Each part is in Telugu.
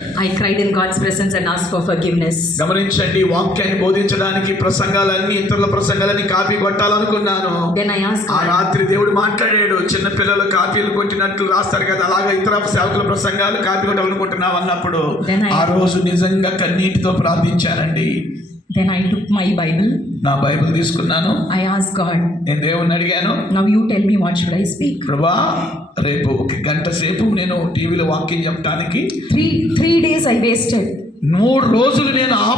I cried in God's presence and asked for forgiveness. గమనించండి, వాక్యాన్ని బోధించడానికి ప్రసంగాలన్నీ, ఇతరుల ప్రసంగాలన్నీ కాపీ కొట్టాలనుకున్నాను. Then I asked ఆ రాత్రి దేవుడు మాట్లాడాడు. చిన్న పిల్లలు కాపీలు కొట్టినట్లు రాస్తారు కదా, అలాగా ఇతర సేవకుల ప్రసంగాలు కాపీ కొట్టాలనుకుంటున్నావు అన్నప్పుడు ఆ రోజు నిజంగా కన్నీటితో ప్రార్థించానండి. Then I took my Bible. నా బైబిల్ తీసుకున్నాను. I asked God. నేను దేవుణ్ణి అడిగాను, Now you tell me what should I speak. ప్రభువా, రేపు 1 గంట సేపు నేను టీవీలో వాక్యం చెప్పడానికి 3 days I wasted. 3 రోజులు నేను ఆ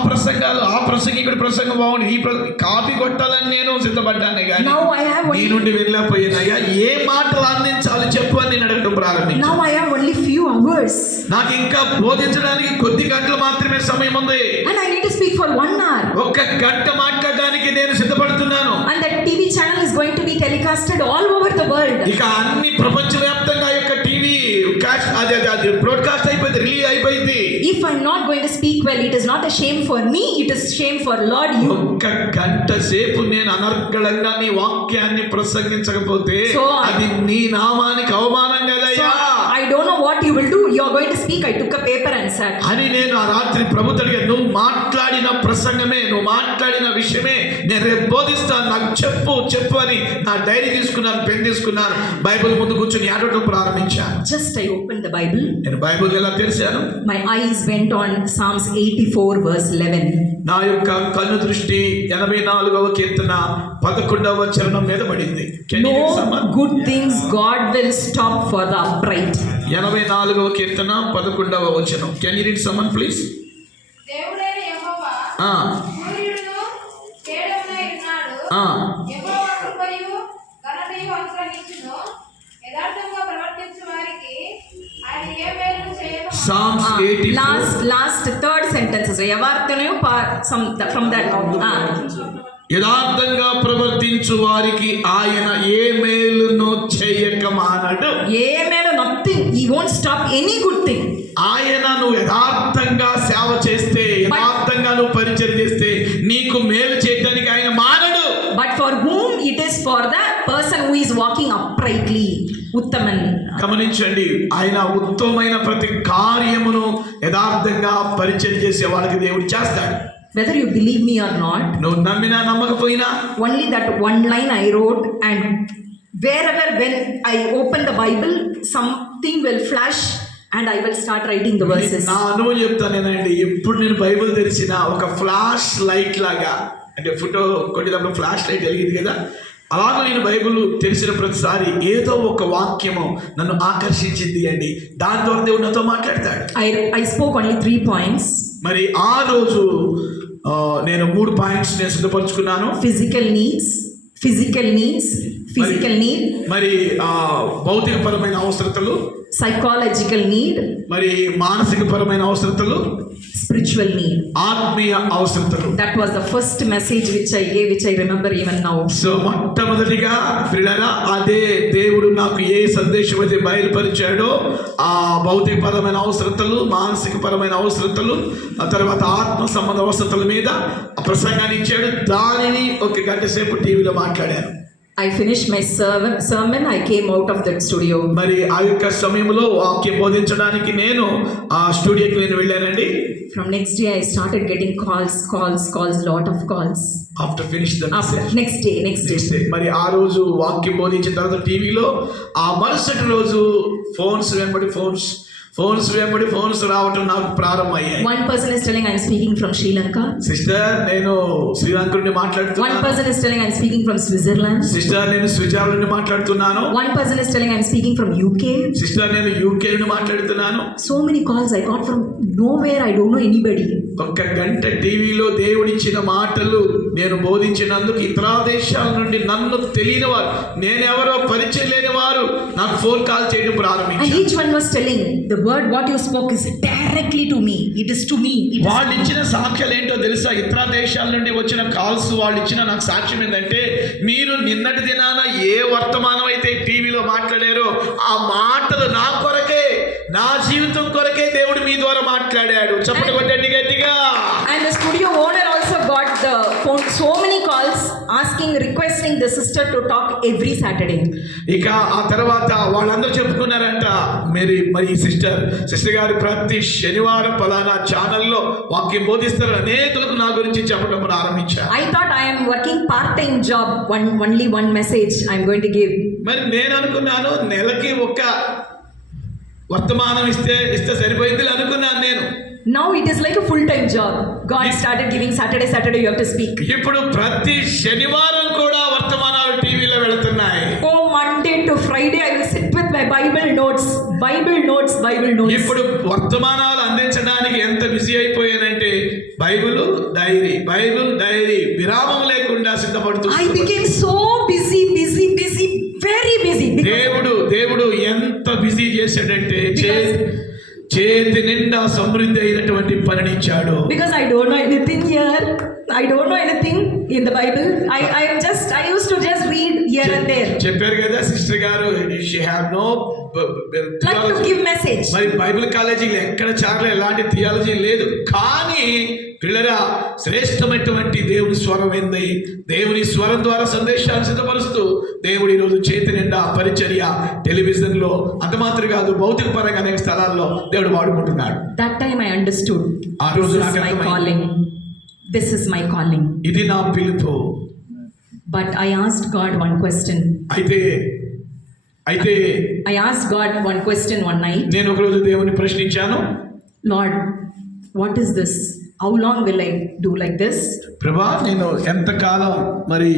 ప్రసంగికుడి ప్రసంగం బాగుంది, ఈ కాపీ కొట్టాలని నేను సిద్ధపడ్డాను. కానీ Now I have నీ నుండి వెళ్ళిపోయినాయా, ఏ మాటలు అందించాలి చెప్పు అని నేను అడగడం ప్రారంభించాను. Now I have only few hours. నాకు ఇంకా బోధించడానికి కొద్ది గంటలు మాత్రమే సమయం ఉంది. And I need to speak for 1 hour. 1 గంట మాట్లాడడానికి నేను సిద్ధపడుతున్నాను. And that TV channel is going to be telecasted all over the world. ఇక అన్ని ప్రపంచవ్యాప్తంగా యొక్క టీవీ అది బ్రాడ్కాస్ట్ అయిపోయింది, రిలీజ్ అయిపోయింది. If I'm not going to speak well, it is not a shame for me, it is shame for Lord you. 1 గంట సేపు నేను అనర్గళంగా నీ వాక్యాన్ని ప్రసంగించకపోతే అది నీ నామానికి అవమానం కదయ్యా. I don't know what you will do. You are going to speak. I took a paper and sat. అని నేను ఆ రాత్రి ప్రభుత్వగా, నువ్వు మాట్లాడిన ప్రసంగమే, నువ్వు మాట్లాడిన విషయమే నేను రేపు బోధిస్తాను, నాకు చెప్పు అని నా డైరీ తీసుకున్నాను, పెన్ తీసుకున్నాను, బైబిల్ ముందు కూర్చొని ఆడటం ప్రారంభించాను. Just I opened the Bible. నేను బైబిల్ ఎలా తెరిచాను? My eyes went on Psalms 84 verse 11. నా యొక్క కన్ను దృష్టి 84వ కీర్తన 11వ చరణం మీద పడింది. No good things God will stop for the upright. 84వ కీర్తన 11వ వచనం. Can you read someone please? దేవుడైన యెహోవా సూర్యుడును తేజమునై ఉన్నాడు. యెహోవా కృపయు ఘనతయు అనుగ్రహించును. యథార్థంగా ప్రవర్తించు వారికి ఆయన ఏ మేలు చేయక. Psalms 84 last third sentences. Yavarthanu from that. యథార్థంగా ప్రవర్తించు వారికి ఆయన ఏ మేలును చేయక మానడు. ఏ మేలు, nothing. He won't stop any good thing. ఆయన నువ్వు యథార్థంగా సేవ చేస్తే, యథార్థంగా నువ్వు పరిచయం చేస్తే నీకు మేలు చేయడానికి ఆయన మానడు. But for whom it is for the person who is walking uprightly. Uthaman. గమనించండి, ఆయన ఉత్తమమైన ప్రతి కార్యమును యథార్థంగా పరిచయం చేసే వాళ్ళకి దేవుడు చేస్తాడు. Whether you believe me or not, నువ్వు నమ్మినా నమ్మకపోయినా, only that one line I wrote, and wherever when I open the Bible, something will flash and I will start writing the verses. నా అనుభవం చెప్తానేనండి, ఎప్పుడు నేను బైబిల్ తెరిచిన ఒక ఫ్లాష్ లైట్ లాగా, అంటే ఫోటో కొట్టేటప్పుడు ఫ్లాష్ లైట్ వెలిగింది కదా, అలాగే నేను బైబిల్ తెలిసిన ప్రతిసారి ఏదో ఒక వాక్యము నన్ను ఆకర్షించింది అండి. దాని ద్వారా దేవుడు నాతో మాట్లాడతాడు. I spoke only 3 points. మరి ఆ రోజు నేను 3 పాయింట్స్ నేను సిద్ధపరచుకున్నాను. ఫిజికల్ నీడ్, మరి భౌతికపరమైన అవసరతలు, సైకాలజికల్ నీడ్, మరి మానసికపరమైన అవసరతలు, spiritual need, ఆత్మీయ అవసరతలు. That was the first message which I gave, which I remember even now. So మొట్టమొదటిగా ప్రియులారా, అదే దేవుడు నాకు ఏ సందేశం అయితే బయలుపరిచాడో ఆ భౌతికపరమైన అవసరతలు, మానసికపరమైన అవసరతలు, ఆ తర్వాత ఆత్మ సంబంధ అవసరతల మీద ప్రసంగాన్ని ఇచ్చాడు. దానిని 1 గంట సేపు టీవీలో మాట్లాడాను. I finished my sermon. I came out of that studio. మరి ఆ యొక్క సమయంలో వాక్యం బోధించడానికి నేను ఆ స్టూడియోకి నేను వెళ్ళానండి. From next day I started getting calls, lot of calls. After finish the message. Next day. మరి ఆ రోజు వాక్యం బోధించిన తర్వాత టీవీలో ఆ మరుసటి రోజు ఫోన్స్ వెంబడి ఫోన్స్ రావటం నాకు ప్రారంభమయ్యాయి. One person is telling I'm speaking from Sri Lanka. Sister, నేను శ్రీలంక నుండి మాట్లాడుతున్నాను. One person is telling I'm speaking from Switzerland. Sister, నేను స్విట్జర్లాండ్ నుండి మాట్లాడుతున్నాను. One person is telling I'm speaking from UK. Sister, నేను యూకే నుండి మాట్లాడుతున్నాను. So many calls I got from nowhere. I don't know anybody. 1 గంట టీవీలో దేవుడిచ్చిన మాటలు నేను బోధించినందుకు ఇతర దేశాల నుండి నన్ను తెలియని వారు, నేనెవరో పరిచయం లేని వారు నాకు ఫోన్ కాల్ చేయడం ప్రారంభించారు. And each one was telling the word what you spoke is directly to me. It is to me. వాళ్ళు ఇచ్చిన సాక్ష్యాలు ఏంటో తెలుసా? ఇతర దేశాల నుండి వచ్చిన కాల్స్ వాళ్ళు ఇచ్చిన నాకు సాక్ష్యం ఏంటంటే, మీరు నిన్నటి దినాన ఏ వర్తమానం అయితే టీవీలో మాట్లాడారో ఆ మాటలు నా కొరకే, నా జీవితం కొరకే దేవుడు మీ ద్వారా మాట్లాడాడు. చప్పటి కొట్టండి గట్టిగా. And the studio owner also got the phone, so many calls requesting the sister to talk every Saturday. ఇక ఆ తర్వాత వాళ్ళందరూ చెప్పుకున్నారంట, మరి ఈ సిస్టర్ గారు ప్రతి శనివారం పలానా ఛానల్లో వాక్యం బోధిస్తారు, అనేకులకు నా గురించి చెప్పడం ప్రారంభించారు. I thought I am working part-time job, only one message I am going to give. మరి నేను అనుకున్నాను నెలకి ఒక వర్తమానం ఇస్తే సరిపోయింది అనుకున్నాను నేను. Now it is like a full-time job. God started giving Saturday you have to speak. ఇప్పుడు ప్రతి శనివారం కూడా వర్తమానాలు టీవీలో వెళుతున్నాయి. Oh, Monday to Friday I will sit with my Bible notes. ఇప్పుడు వర్తమానాలు అందించడానికి ఎంత బిజీ అయిపోయానంటే బైబిల్ డైరీ విరామం లేకుండా సిద్ధపడుతూ I became so busy, very busy. దేవుడు ఎంత బిజీ చేశాడంటే చేతి నిండా సమృద్ధి అయినటువంటి పనినిచ్చాడు. Because I don't know anything here. I don't know anything in the Bible. I used to just read here and there. చెప్పారు కదా సిస్టర్ గారు, she have no like to give message. మరి బైబిల్ కాలేజీలో ఎక్కడ చార్ల ఎలాంటి థియాలజీ లేదు, కానీ పిల్లరా శ్రేష్టమైనటువంటి దేవుని స్వరం ఏంది, దేవుని స్వరం ద్వారా సందేశాన్ని సిద్ధపరుస్తూ దేవుడు ఈరోజు చేతి నిండా పరిచర్య టెలివిజన్ లో అంత మాత్రం కాదు భౌతిక పరంగా అనేక స్థలాల్లో దేవుడు వాడుకుంటున్నాడు. That time I understood. ఆ రోజు This is నాకు my అర్థమైంది. calling. This is my calling. ఇది నా పిలుపు. But I asked God one question. అయితే I asked God one question one night. నేను ఒకరోజు దేవుని ప్రశ్నించాను, Lord, what is this? How long will I do like this? ప్రభా నేను ఎంతకాలం మరి